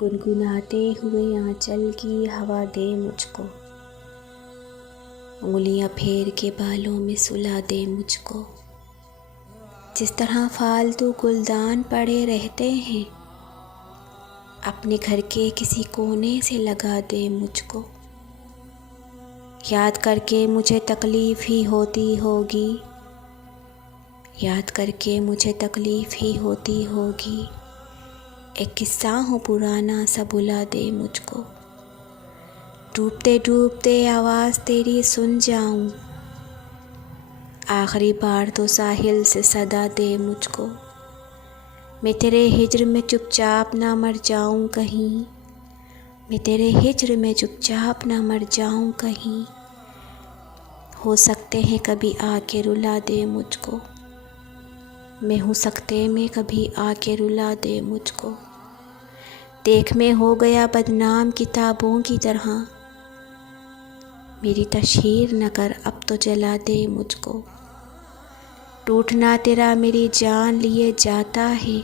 गुनगुनाते हुए आंचल की हवा दे मुझको, उंगलियां फेर के बालों में सुला दे मुझको। जिस तरह फालतू गुलदान पड़े रहते हैं, अपने घर के किसी कोने से लगा दे मुझको। याद करके मुझे तकलीफ़ ही होती होगी, याद करके मुझे तकलीफ़ ही होती होगी। एक किस्सा हो पुराना सा बुला दे मुझको। डूबते डूबते आवाज़ तेरी सुन जाऊं, आखिरी बार तो साहिल से सदा दे मुझको। मैं तेरे हिज्र में चुपचाप ना मर जाऊं कहीं, मैं तेरे हिज्र में चुपचाप ना मर जाऊं कहीं। हो सकते हैं कभी आके रुला दे मुझको, मैं हो सकते में कभी आके रुला दे मुझको। देख मैं हो गया बदनाम किताबों की तरह, मेरी तशहीर न कर अब तो जला दे मुझको। टूटना तेरा मेरी जान लिए जाता है,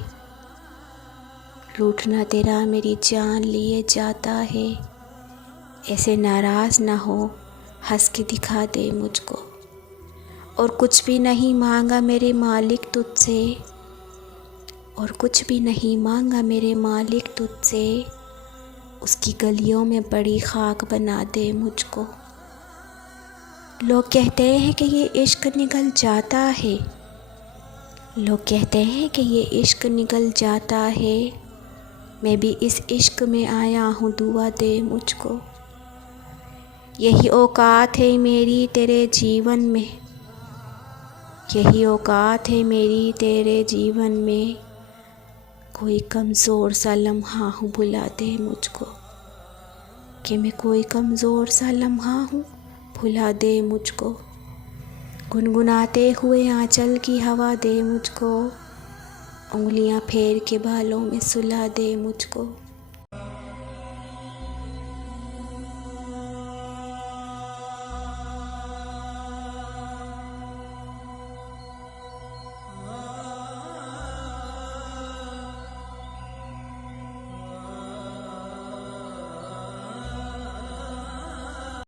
रूठना तेरा मेरी जान लिए जाता है। ऐसे नाराज़ ना हो, हंस के दिखा दे मुझको। और कुछ भी नहीं मांगा मेरे मालिक तुझसे, और कुछ भी नहीं मांगा मेरे मालिक तुझसे। उसकी गलियों में बड़ी खाक बना दे मुझको। लोग कहते हैं कि ये इश्क निकल जाता है, लोग कहते हैं कि ये इश्क निकल जाता है। मैं भी इस इश्क में आया हूँ, दुआ दे मुझको। यही औकात है मेरी तेरे जीवन में, यही औकात है मेरी तेरे जीवन में। कोई कमज़ोर सा लम्हा हूँ, भुला दे मुझको। कि मैं कोई कमज़ोर सा लम्हा हूँ, भुला दे मुझको। गुनगुनाते हुए आंचल की हवा दे मुझको, उंगलियां फेर के बालों में सुला दे मुझको।